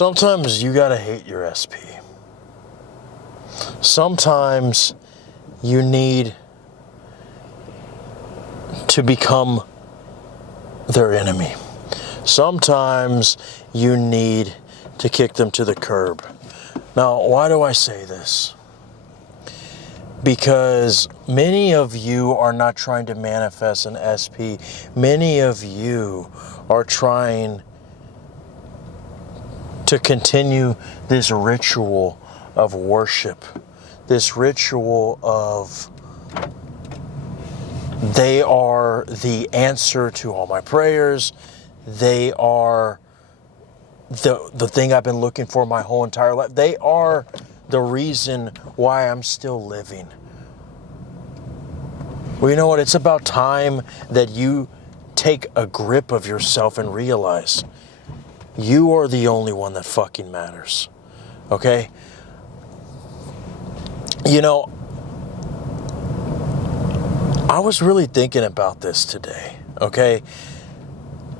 Sometimes you gotta hate your SP. Sometimes you need to become their enemy. Sometimes you need to kick them to the curb. Now, why do I say this? Because many of you are not trying to manifest an SP. Many of you are trying to continue this ritual of worship, this ritual of they are the answer to all my prayers. They are the thing I've been looking for my whole entire life. They are the reason why I'm still living. Well, you know what? It's about time that you take a grip of yourself and realize you are the only one that fucking matters. Okay? You know, I was really thinking about this today. Okay?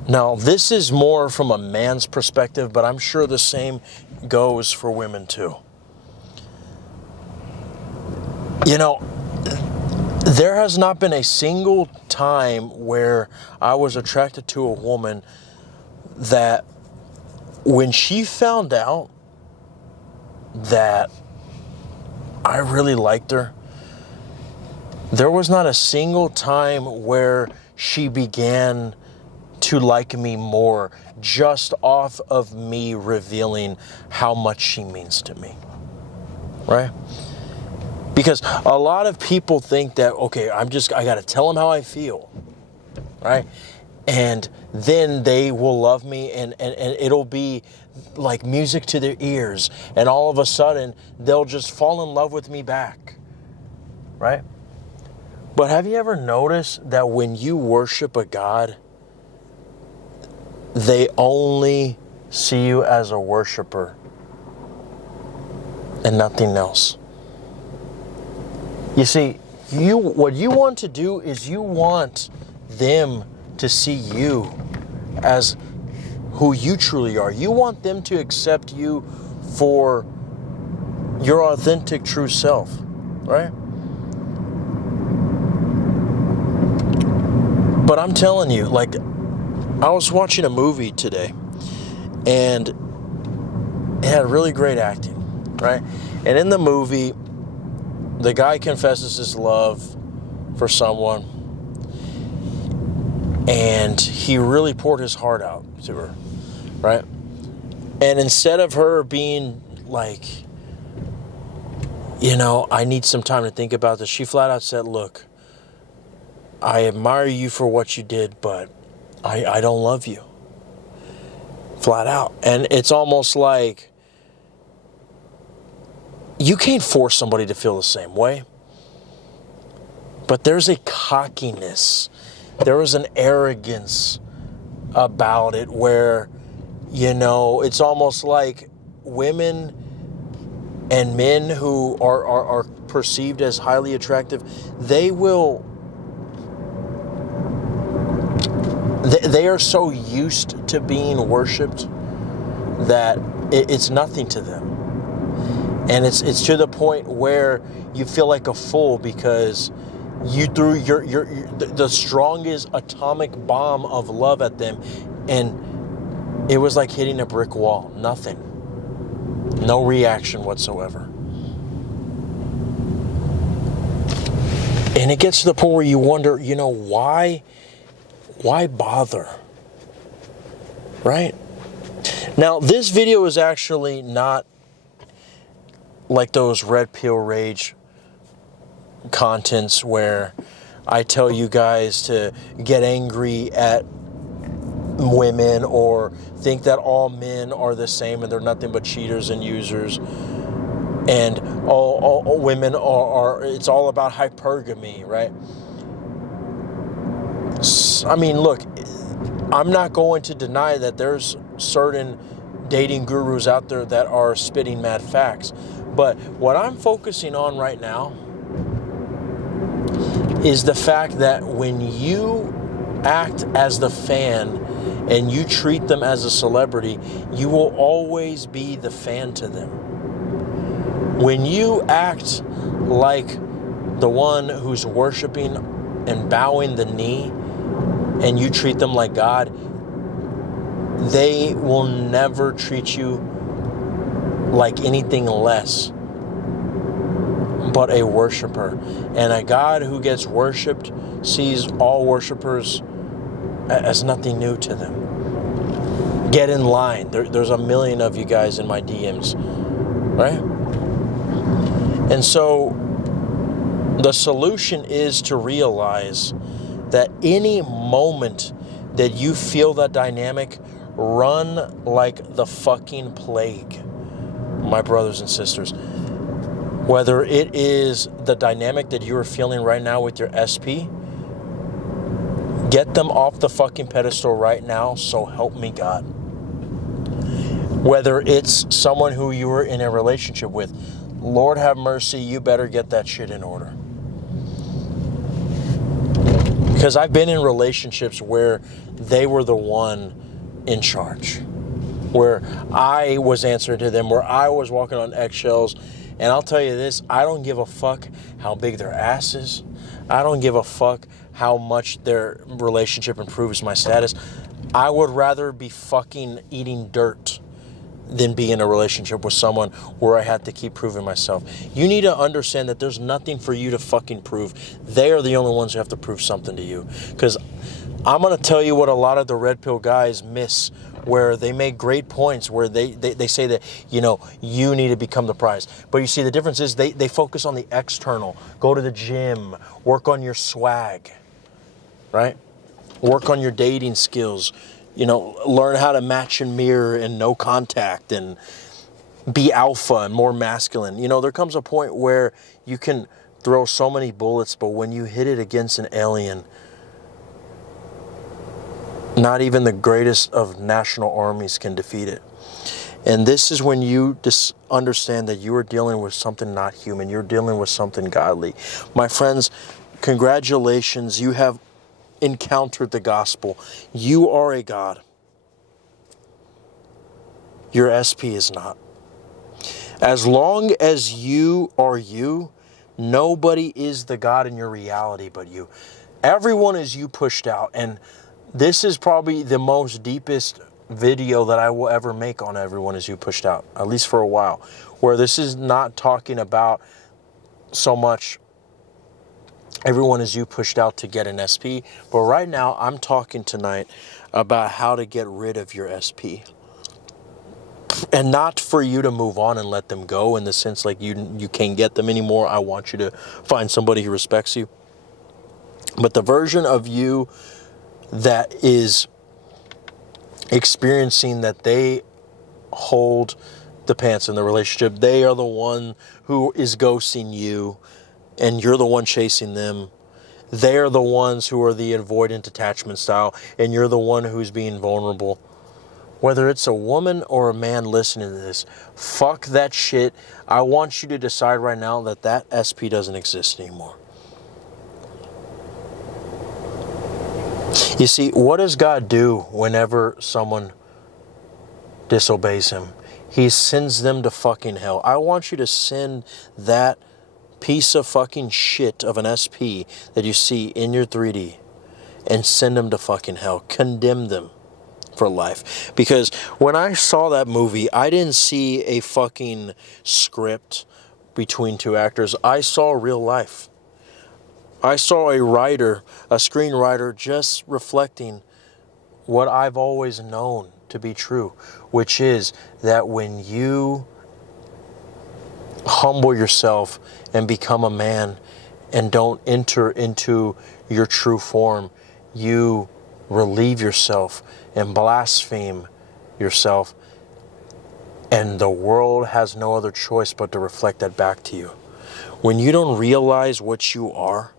Now, this is more from a man's perspective, but I'm sure the same goes for women too. You know, there has not been a single time where I was attracted to a woman that when she found out that I really liked her, there was not a single time where she began to like me more just off of me revealing how much she means to me, right? Because a lot of people think that, okay, I got to tell them how I feel, right? And then they will love me and it'll be like music to their ears. And all of a sudden, they'll just fall in love with me back, right? But have you ever noticed that when you worship a God, they only see you as a worshiper and nothing else? You see, what you want to do is you want them to see you as who you truly are. You want them to accept you for your authentic, true self, right? But I'm telling you, like, I was watching a movie today, and it had really great acting, right? And in the movie, the guy confesses his love for someone, and he really poured his heart out to her, right? And instead of her being like, you know, I need some time to think about this, she flat out said, look, I admire you for what you did, but I don't love you. Flat out. And it's almost like you can't force somebody to feel the same way. But there's a cockiness. There is an arrogance about it where, you know, it's almost like women and men who are perceived as highly attractive, they are so used to being worshipped that it's nothing to them. And it's to the point where you feel like a fool because you threw the strongest atomic bomb of love at them, and it was like hitting a brick wall. Nothing. No reaction whatsoever. And it gets to the point where you wonder, you know, why bother? Right? Now, this video is actually not like those Red Pill Rage contents where I tell you guys to get angry at women or think that all men are the same and they're nothing but cheaters and users, and all women are it's all about hypergamy, right? I mean, look, I'm not going to deny that there's certain dating gurus out there that are spitting mad facts, but what I'm focusing on right now is the fact that when you act as the fan and you treat them as a celebrity, you will always be the fan to them. When you act like the one who's worshiping and bowing the knee, and you treat them like God, they will never treat you like anything less but a worshiper. And a God who gets worshipped sees all worshipers as nothing new to them. Get in line. There's a million of you guys in my DMs, right? And so the solution is to realize that any moment that you feel that dynamic, run like the fucking plague, my brothers and sisters. Whether it is the dynamic that you are feeling right now with your SP, get them off the fucking pedestal right now, so help me God. Whether it's someone who you were in a relationship with, Lord have mercy, you better get that shit in order. Because I've been in relationships where they were the one in charge, where I was answering to them, where I was walking on eggshells. And I'll tell you this, I don't give a fuck how big their ass is. I don't give a fuck how much their relationship improves my status. I would rather be fucking eating dirt than be in a relationship with someone where I had to keep proving myself. You need to understand that there's nothing for you to fucking prove. They are the only ones who have to prove something to you. Because I'm going to tell you what a lot of the red pill guys miss, where they make great points, where they say that, you know, you need to become the prize. But you see, the difference is they focus on the external. Go to the gym, work on your swag, right? Work on your dating skills. You know, learn how to match and mirror and no contact and be alpha and more masculine. You know, there comes a point where you can throw so many bullets, but when you hit it against an alien, not even the greatest of national armies can defeat it. And this is when you understand that you are dealing with something not human. You're dealing with something godly. My friends, congratulations. You have encountered the gospel. You are a God. Your SP is not. As long as you are you, nobody is the God in your reality but you. Everyone is you pushed out. And this is probably the most deepest video that I will ever make on Everyone Is You Pushed Out, at least for a while, where this is not talking about so much everyone is you pushed out to get an SP, but right now I'm talking tonight about how to get rid of your SP. And not for you to move on and let them go in the sense like you can't get them anymore. I want you to find somebody who respects you. But the version of you that is experiencing that they hold the pants in the relationship, they are the one who is ghosting you and you're the one chasing them. They're the ones who are the avoidant attachment style and you're the one who's being vulnerable. Whether it's a woman or a man listening to this, fuck that shit. I want you to decide right now that that SP doesn't exist anymore. You see, what does God do whenever someone disobeys him? He sends them to fucking hell. I want you to send that piece of fucking shit of an SP that you see in your 3D and send them to fucking hell. Condemn them for life. Because when I saw that movie, I didn't see a fucking script between two actors. I saw real life. I saw a writer, a screenwriter, just reflecting what I've always known to be true, which is that when you humble yourself and become a man and don't enter into your true form, you relieve yourself and blaspheme yourself, and the world has no other choice but to reflect that back to you. When you don't realize what you are,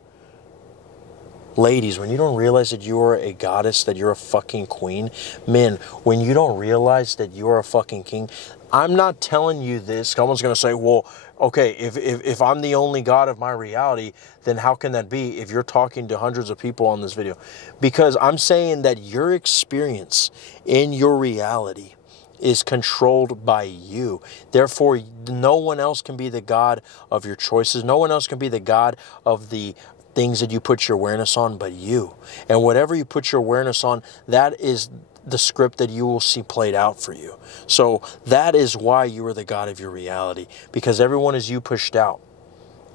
Ladies, when you don't realize that you are a goddess, that you're a fucking queen. Men, when you don't realize that you are a fucking king. I'm not telling you this. Someone's going to say, well, okay, if I'm the only god of my reality, then how can that be if you're talking to hundreds of people on this video? Because I'm saying that your experience in your reality is controlled by you. Therefore, no one else can be the god of your choices. No one else can be the god of the things that you put your awareness on but you. And whatever you put your awareness on, that is the script that you will see played out for you. So that is why you are the god of your reality, because everyone is you pushed out.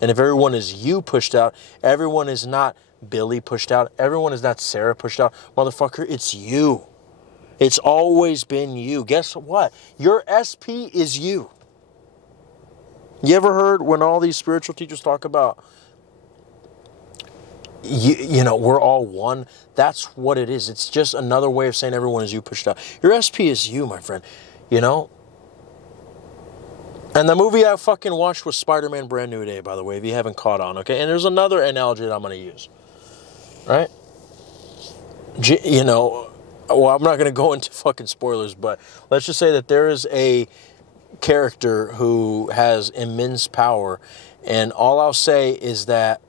And if everyone is you pushed out, everyone is not Billy pushed out, everyone is not Sarah pushed out. Motherfucker, it's you. It's always been you. Guess what? Your SP is you. You ever heard when all these spiritual teachers talk about, you know, we're all one? That's what it is. It's just another way of saying everyone is you pushed out. Your SP is you, my friend. You know? And the movie I fucking watched was Spider-Man Brand New Day, by the way, if you haven't caught on, okay? And there's another analogy that I'm going to use. Right? You know, well, I'm not going to go into fucking spoilers, but let's just say that there is a character who has immense power, and all I'll say is that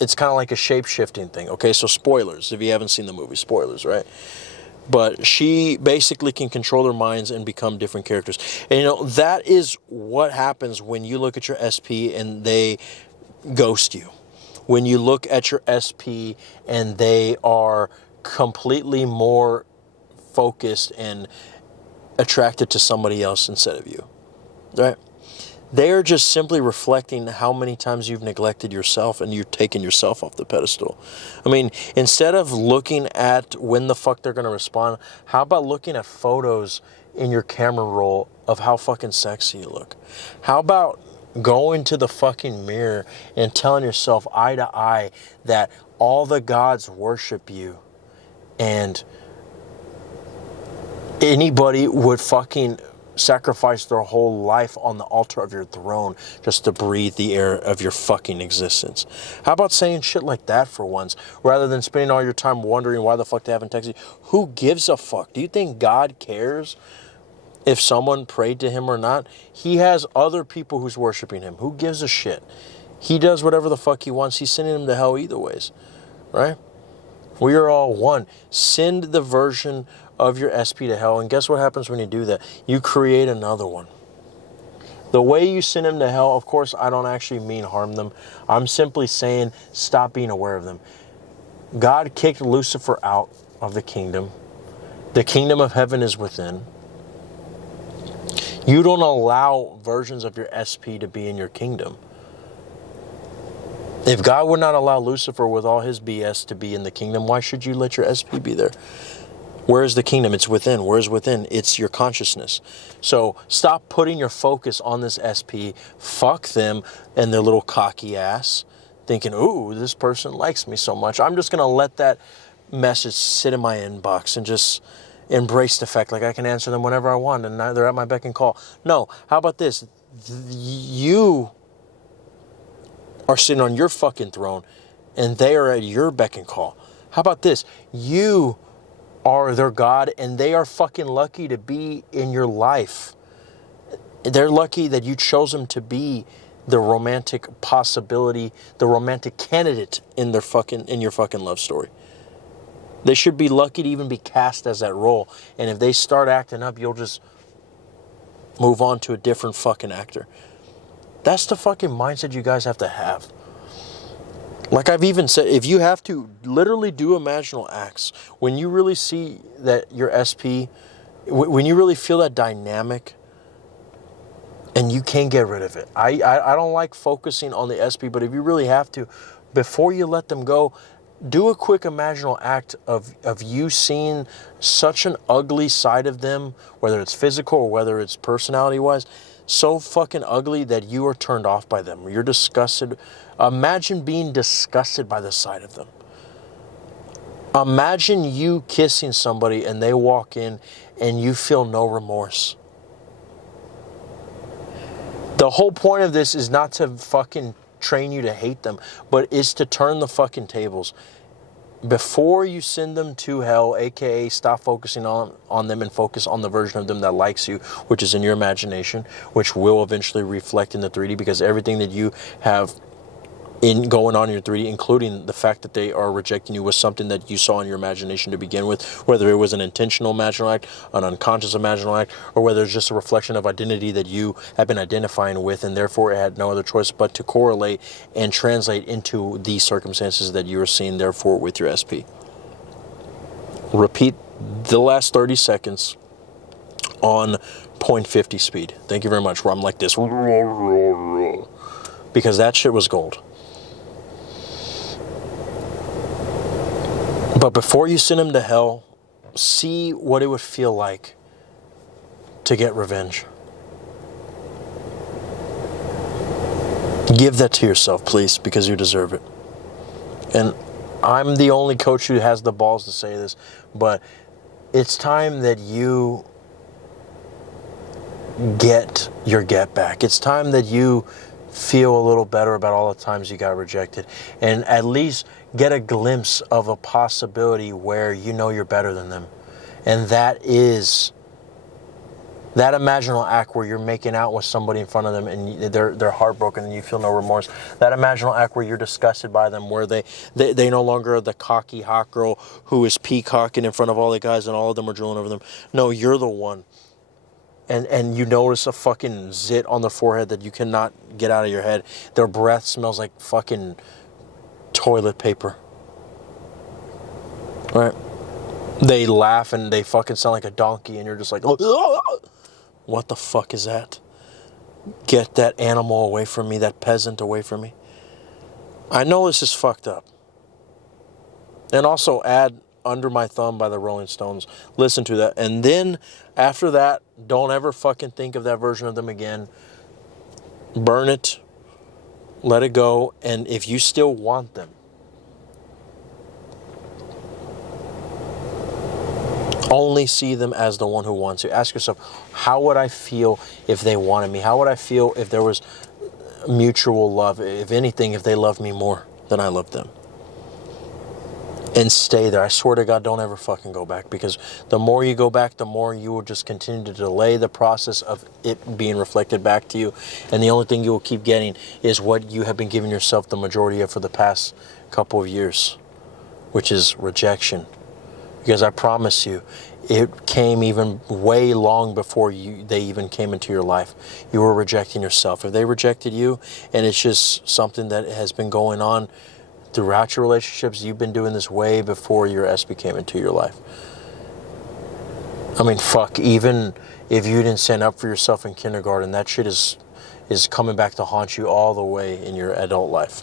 it's kind of like a shape-shifting thing, okay? So spoilers, if you haven't seen the movie, spoilers, right? But she basically can control their minds and become different characters. And, you know, that is what happens when you look at your SP and they ghost you. When you look at your SP and they are completely more focused and attracted to somebody else instead of you, right? They are just simply reflecting how many times you've neglected yourself and you've taken yourself off the pedestal. I mean, instead of looking at when the fuck they're going to respond, how about looking at photos in your camera roll of how fucking sexy you look? How about going to the fucking mirror and telling yourself eye to eye that all the gods worship you and anybody would fucking sacrifice their whole life on the altar of your throne just to breathe the air of your fucking existence? How about saying shit like that for once, rather than spending all your time wondering why the fuck they haven't texted you? Who gives a fuck? Do you think God cares if someone prayed to him or not? He has other people who's worshiping him. Who gives a shit? He does whatever the fuck he wants. He's sending them to hell either ways, right? We are all one. Send the version of your SP to hell, and guess what happens when you do that? You create another one. The way you send them to hell, of course, I don't actually mean harm them. I'm simply saying stop being aware of them. God kicked Lucifer out of the kingdom. The kingdom of heaven is within. You don't allow versions of your SP to be in your kingdom. If God would not allow Lucifer with all his BS to be in the kingdom, why should you let your SP be there? Where is the kingdom? It's within. Where is within? It's your consciousness. So stop putting your focus on this SP. Fuck them and their little cocky ass, thinking, ooh, this person likes me so much. I'm just going to let that message sit in my inbox and just embrace the fact like I can answer them whenever I want and they're at my beck and call. No, how about this? You are sitting on your fucking throne and they are at your beck and call. How about this? You are their God and they are fucking lucky to be in your life. They're lucky that you chose them to be the romantic possibility, the romantic candidate in your fucking love story. They should be lucky to even be cast as that role. And if they start acting up, you'll just move on to a different fucking actor. That's the fucking mindset you guys have to have. Like I've even said, if you have to literally do imaginal acts, when you really see that your SP, when you really feel that dynamic and you can't get rid of it. I don't like focusing on the SP, but if you really have to, before you let them go, do a quick imaginal act of you seeing such an ugly side of them, whether it's physical or whether it's personality-wise, so fucking ugly that you are turned off by them. You're disgusted. Imagine being disgusted by the sight of them. Imagine you kissing somebody and they walk in and you feel no remorse. The whole point of this is not to fucking train you to hate them, but is to turn the fucking tables. before you send them to hell, aka stop focusing on them and focus on the version of them that likes you, which is in your imagination, which will eventually reflect in the 3D, because everything that you have in going on in your 3D, including the fact that they are rejecting you, was something that you saw in your imagination to begin with, whether it was an intentional imaginal act, an unconscious imaginal act, or whether it's just a reflection of identity that you have been identifying with, and therefore it had no other choice but to correlate and translate into the circumstances that you are seeing, therefore, with your SP. Repeat the last 30 seconds on 0.50 speed. Thank you very much, where I'm like this, because that shit was gold. But before you send him to hell, see what it would feel like to get revenge. Give that to yourself, please, because you deserve it. And I'm the only coach who has the balls to say this, but it's time that you get your get back. It's time that you feel a little better about all the times you got rejected, and at least get a glimpse of a possibility where you know you're better than them. And that is that imaginal act where you're making out with somebody in front of them and they're heartbroken and you feel no remorse. That imaginal act where you're disgusted by them, where they no longer are the cocky hot girl who is peacocking in front of all the guys and all of them are drooling over them. No, you're the one. And you notice a fucking zit on the forehead that you cannot get out of your head. Their breath smells like fucking toilet paper. Right? They laugh and they fucking sound like a donkey and you're just like, oh, what the fuck is that? Get that animal away from me, that peasant away from me. I know this is fucked up. And also add Under My Thumb by the Rolling Stones. Listen to that. And then after that, don't ever fucking think of that version of them again. Burn it. Let it go. And if you still want them, only see them as the one who wants you. Ask yourself, how would I feel if they wanted me? How would I feel if there was mutual love? If anything, if they loved me more than I loved them? And stay there. I swear to God, don't ever fucking go back, because the more you go back, the more you will just continue to delay the process of it being reflected back to you. And the only thing you will keep getting is what you have been giving yourself the majority of for the past couple of years, which is rejection. Because I promise you, it came even way long before they even came into your life. You were rejecting yourself. If they rejected you, and it's just something that has been going on throughout your relationships, you've been doing this way before your SP came into your life. I mean, fuck, even if you didn't stand up for yourself in kindergarten, that shit is coming back to haunt you all the way in your adult life.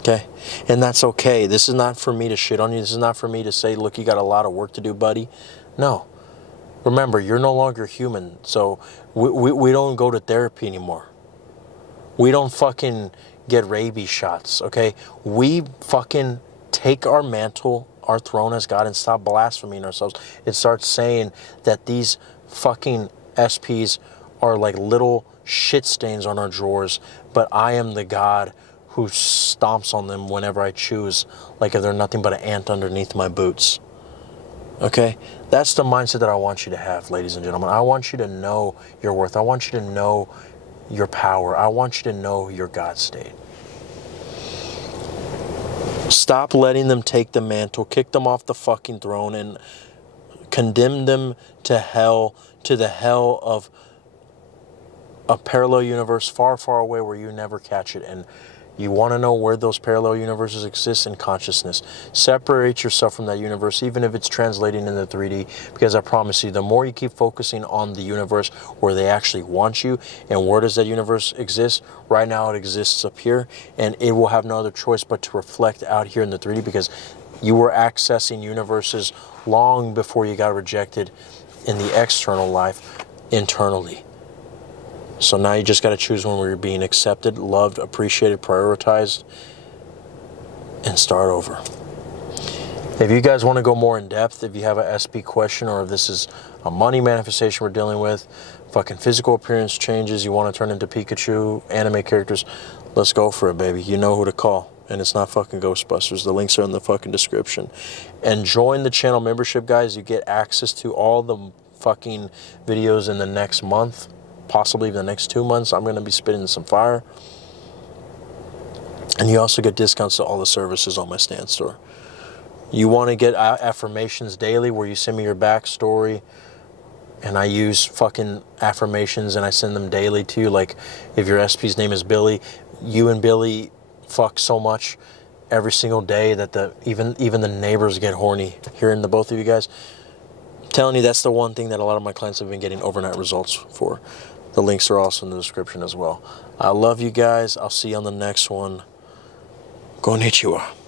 Okay? And that's okay. This is not for me to shit on you. This is not for me to say, look, you got a lot of work to do, buddy. No. Remember, you're no longer human. So we don't go to therapy anymore. We don't fucking get rabies shots, okay? We fucking take our mantle, our throne as God, and stop blaspheming ourselves. It starts saying that these fucking SPs are like little shit stains on our drawers, but I am the God who stomps on them whenever I choose, like if they're nothing but an ant underneath my boots. Okay? That's the mindset that I want you to have, ladies and gentlemen. I want you to know your worth. I want you to know your power. I want you to know your God state. Stop letting them take the mantle, kick them off the fucking throne, and condemn them to hell, to the hell of a parallel universe far, far away where you never catch it. And you want to know where those parallel universes exist? In consciousness. Separate yourself from that universe, even if it's translating into 3D, because I promise you, the more you keep focusing on the universe where they actually want you, and where does that universe exist? Right now it exists up here, and it will have no other choice but to reflect out here in the 3D, because you were accessing universes long before you got rejected in the external life, internally. So now you just got to choose when we're being accepted, loved, appreciated, prioritized, and start over. If you guys want to go more in depth, if you have a SP question, or if this is a money manifestation we're dealing with, fucking physical appearance changes, you want to turn into Pikachu, anime characters, let's go for it, baby. You know who to call. and it's not fucking Ghostbusters. The links are in the fucking description. And join the channel membership, guys. You get access to all the fucking videos in the next month, possibly the next 2 months. I'm going to be spitting some fire. And you also get discounts to all the services on my Stan Store. You want to get affirmations daily where you send me your backstory, and I use fucking affirmations and I send them daily to you. Like, if your SP's name is Billy, you and Billy fuck so much every single day that even the neighbors get horny hearing the both of you guys. I'm telling you, that's the one thing that a lot of my clients have been getting overnight results for. The links are also in the description as well. I love you guys. I'll see you on the next one. Konnichiwa.